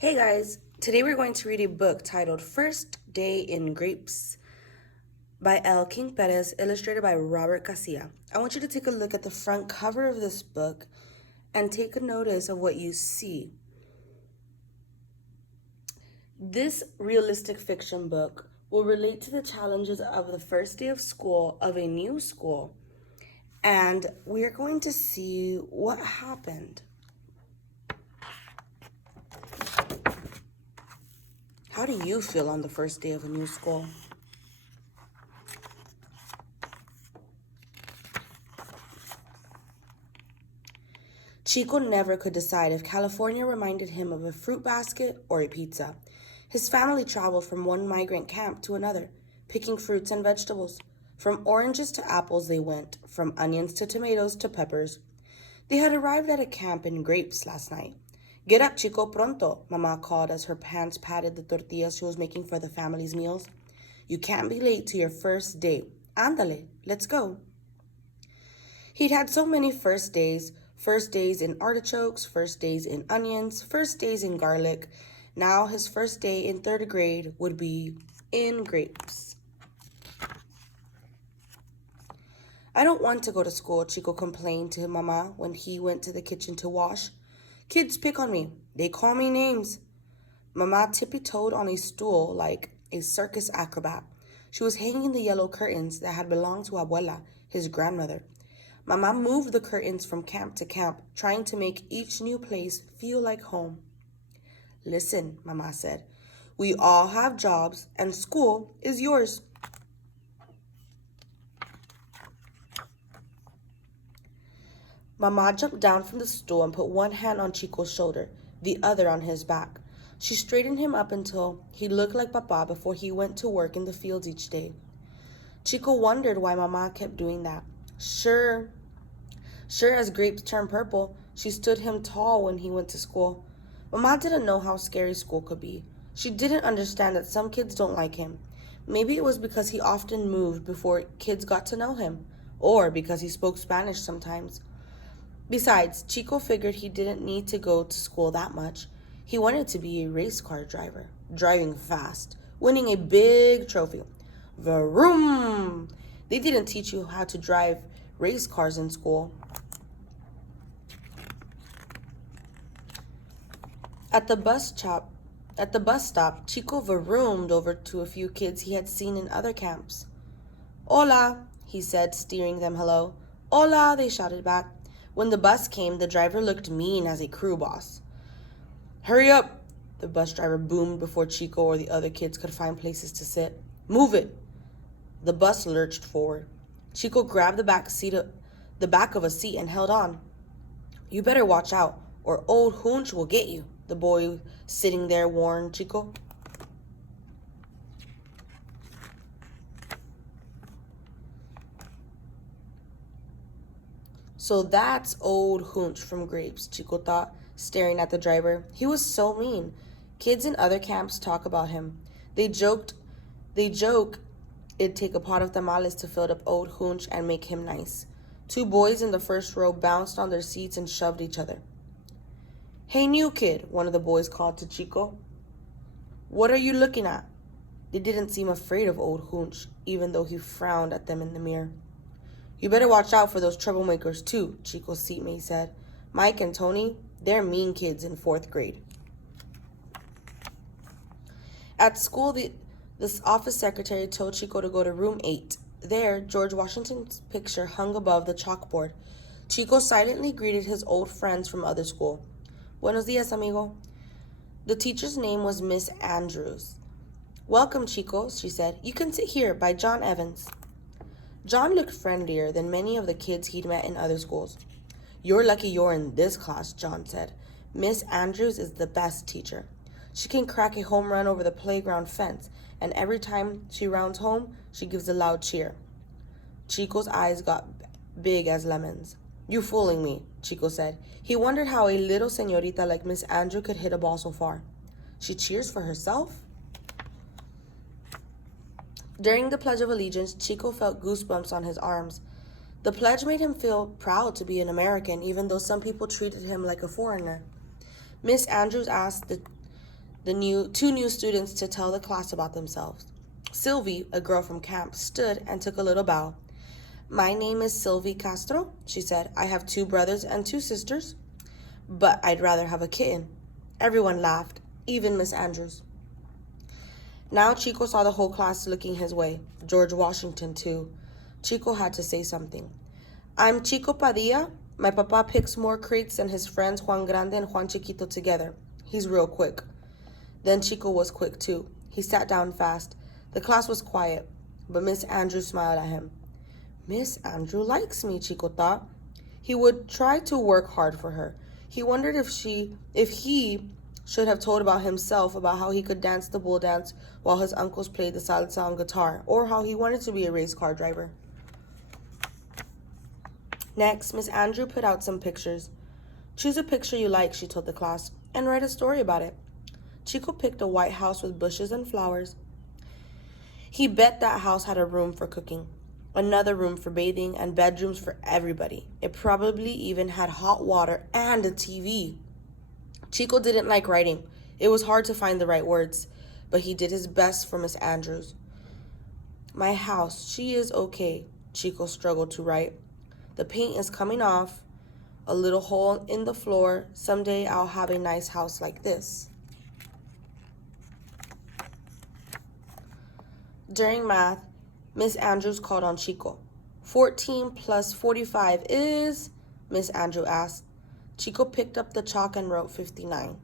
Hey guys, today we're going to read a book titled First Day in Grapes by L. King Perez, illustrated by Robert Casilla. I want you to take a look at the front cover of this book and take a notice of what you see. This realistic fiction book will relate to the challenges of the first day of school of a new school, and we're going to see what happened. How do you feel on the first day of a new school? Chico never could decide if California reminded him of a fruit basket or a pizza. His family traveled from one migrant camp to another, picking fruits and vegetables. From oranges to apples they went, from onions to tomatoes to peppers. They had arrived at a camp in grapes last night. Get up, Chico, pronto, Mama called as her hands patted the tortillas she was making for the family's meals. You can't be late to your first day. Ándale, let's go. He'd had so many first days in artichokes, first days in onions, first days in garlic. Now his first day in third grade would be in grapes. I don't want to go to school, Chico complained to Mama when he went to the kitchen to wash. Kids pick on me. They call me names. Mama tippy-toed on a stool like a circus acrobat. She was hanging the yellow curtains that had belonged to Abuela, his grandmother. Mama moved the curtains from camp to camp, trying to make each new place feel like home. Listen, Mama said, we all have jobs and school is yours. Mama jumped down from the stool and put one hand on Chico's shoulder, the other on his back. She straightened him up until he looked like Papa before he went to work in the fields each day. Chico wondered why Mama kept doing that. Sure as grapes turned purple, she stood him tall when he went to school. Mama didn't know how scary school could be. She didn't understand that some kids don't like him. Maybe it was because he often moved before kids got to know him, or because he spoke Spanish sometimes. Besides, Chico figured he didn't need to go to school that much. He wanted to be a race car driver, driving fast, winning a big trophy. Vroom! They didn't teach you how to drive race cars in school. At the bus stop, Chico varoomed over to a few kids he had seen in other camps. Hola, he said, steering them hello. Hola, they shouted back. When the bus came, the driver looked mean as a crew boss. Hurry up, the bus driver boomed before Chico or the other kids could find places to sit. Move it. The bus lurched forward. Chico grabbed the back of a seat and held on. You better watch out, or old Hunch will get you, the boy sitting there warned Chico. So that's old Hunch from Grapes, Chico thought, staring at the driver. He was so mean. Kids in other camps talk about him. They joke it'd take a pot of tamales to fill up old Hunch and make him nice. Two boys in the first row bounced on their seats and shoved each other. Hey, new kid, one of the boys called to Chico. What are you looking at? They didn't seem afraid of old Hunch, even though he frowned at them in the mirror. You better watch out for those troublemakers too, Chico's seatmate said. Mike and Tony, they're mean kids in fourth grade. At school, this office secretary told Chico to go to room 8. There, George Washington's picture hung above the chalkboard. Chico silently greeted his old friends from other school. Buenos dias, amigo. The teacher's name was Miss Andrews. Welcome, Chico, she said. You can sit here by John Evans. John looked friendlier than many of the kids he'd met in other schools. You're lucky you're in this class, John said. Miss Andrews is the best teacher. She can crack a home run over the playground fence, and every time she rounds home, she gives a loud cheer. Chico's eyes got big as lemons. You fooling me, Chico said. He wondered how a little señorita like Miss Andrew could hit a ball so far. She cheers for herself? During the Pledge of Allegiance, Chico felt goosebumps on his arms. The pledge made him feel proud to be an American, even though some people treated him like a foreigner. Miss Andrews asked two new students to tell the class about themselves. Sylvie, a girl from camp, stood and took a little bow. My name is Sylvie Castro, she said. I have 2 brothers and 2 sisters, but I'd rather have a kitten. Everyone laughed, even Miss Andrews. Now Chico saw the whole class looking his way. George Washington, too. Chico had to say something. I'm Chico Padilla. My papa picks more crates than his friends Juan Grande and Juan Chiquito together. He's real quick. Then Chico was quick, too. He sat down fast. The class was quiet, but Miss Andrews smiled at him. Miss Andrew likes me, Chico thought. He would try to work hard for her. He wondered if he should have told about himself, about how he could dance the bull dance while his uncles played the salsa on guitar, or how he wanted to be a race car driver. Next, Miss Andrew put out some pictures. Choose a picture you like, she told the class, and write a story about it. Chico picked a white house with bushes and flowers. He bet that house had a room for cooking, another room for bathing, and bedrooms for everybody. It probably even had hot water and a TV. Chico didn't like writing. It was hard to find the right words, but he did his best for Miss Andrews. My house, she is okay, Chico struggled to write. The paint is coming off, a little hole in the floor. Someday I'll have a nice house like this. During math, Miss Andrews called on Chico. 14 plus 45 is, Miss Andrews asked. Chico picked up the chalk and wrote 59.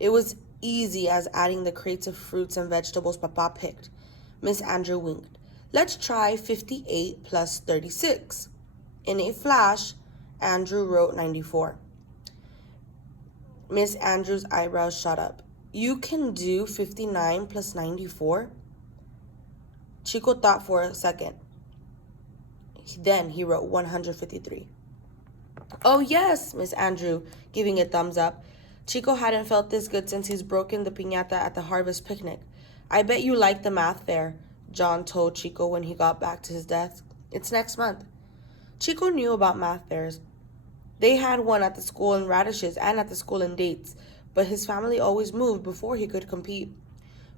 It was easy as adding the crates of fruits and vegetables Papa picked. Miss Andrews winked. Let's try 58 plus 36. In a flash, Andrew wrote 94. Miss Andrews' eyebrows shot up. You can do 59 plus 94? Chico thought for a second. Then he wrote 153. Oh yes, Miss Andrew, giving a thumbs up. Chico hadn't felt this good since he's broken the piñata at the harvest picnic. I bet you like the math fair, John told Chico when he got back to his desk. It's next month. Chico knew about math fairs. They had one at the school in Radishes and at the school in Dates, but his family always moved before he could compete.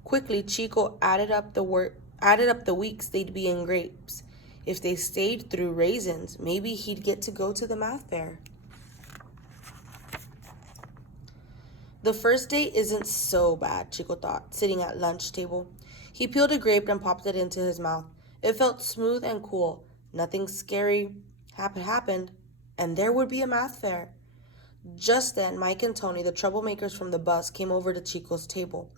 Quickly, Chico added up the weeks they'd be in grapes. If they stayed through raisins, maybe he'd get to go to the math fair. The first day isn't so bad, Chico thought, sitting at lunch table. He peeled a grape and popped it into his mouth. It felt smooth and cool. Nothing scary happened, and there would be a math fair. Just then, Mike and Tony, the troublemakers from the bus, came over to Chico's table.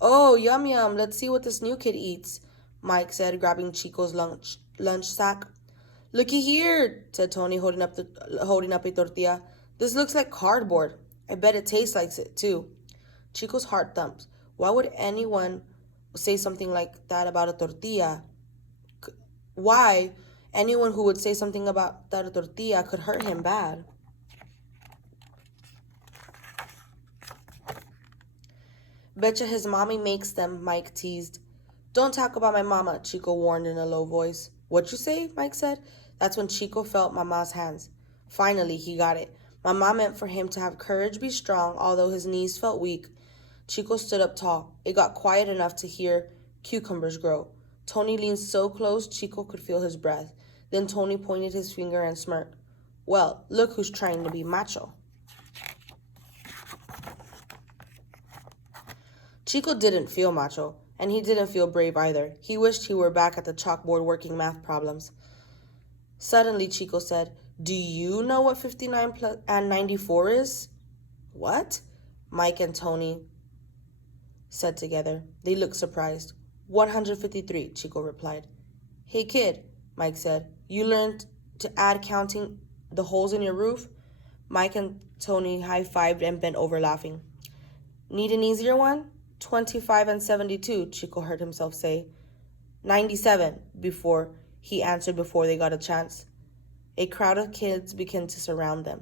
Oh, yum yum, let's see what this new kid eats, Mike said, grabbing Chico's lunch sack. Looky here, said Tony, holding up a tortilla. This looks like cardboard. I bet it tastes like it, too. Chico's heart thumped. Why would anyone say something like that about a tortilla? Why anyone who would say something about that a tortilla could hurt him bad? Betcha his mommy makes them, Mike teased. Don't talk about my mama, Chico warned in a low voice. What you say? Mike said. That's when Chico felt Mama's hands. Finally, he got it. Mama meant for him to have courage, be strong, although his knees felt weak. Chico stood up tall. It got quiet enough to hear cucumbers grow. Tony leaned so close Chico could feel his breath. Then Tony pointed his finger and smirked. Well, look who's trying to be macho. Chico didn't feel macho, and he didn't feel brave either. He wished he were back at the chalkboard working math problems. Suddenly, Chico said, Do you know what 59 and 94 is? What? Mike and Tony said together. They looked surprised. 153, Chico replied. Hey, kid, Mike said. You learned to add counting the holes in your roof? Mike and Tony high-fived and bent over laughing. Need an easier one? 25 and 72, Chico heard himself say. 97, he answered before they got a chance. A crowd of kids began to surround them.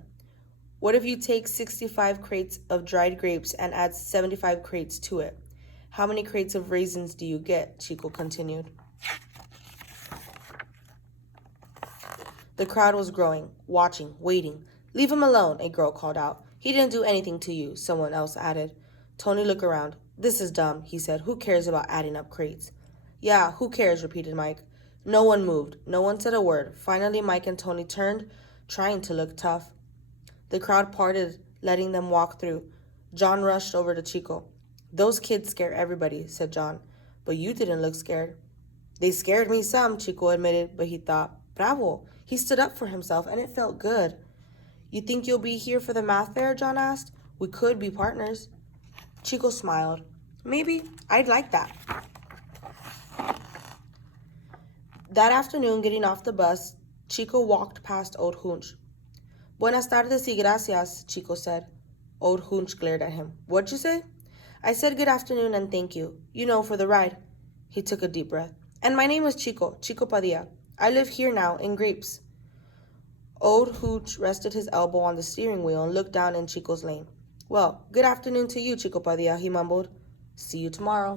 What if you take 65 crates of dried grapes and add 75 crates to it? How many crates of raisins do you get? Chico continued. The crowd was growing, watching, waiting. Leave him alone, a girl called out. He didn't do anything to you, someone else added. Tony looked around. This is dumb, he said. Who cares about adding up crates? Yeah, who cares, repeated Mike. No one moved. No one said a word. Finally, Mike and Tony turned, trying to look tough. The crowd parted, letting them walk through. John rushed over to Chico. Those kids scare everybody, said John. But you didn't look scared. They scared me some, Chico admitted, but he thought, bravo. He stood up for himself, and it felt good. You think you'll be here for the math fair? John asked. We could be partners. Chico smiled. Maybe. I'd like that. That afternoon, getting off the bus, Chico walked past Old Hunch. Buenas tardes y gracias, Chico said. Old Hunch glared at him. What'd you say? I said good afternoon and thank you. You know, for the ride. He took a deep breath. And my name is Chico, Chico Padilla. I live here now, in Grapes. Old Hooch rested his elbow on the steering wheel and looked down in Chico's lane. Well, good afternoon to you, Chico Padilla, he mumbled. See you tomorrow.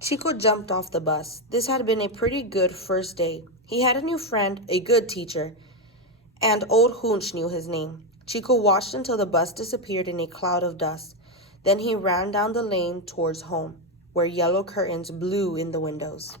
Chico jumped off the bus. This had been a pretty good first day. He had a new friend, a good teacher, and Old Hooch knew his name. Chico watched until the bus disappeared in a cloud of dust. Then he ran down the lane towards home, where yellow curtains blew in the windows.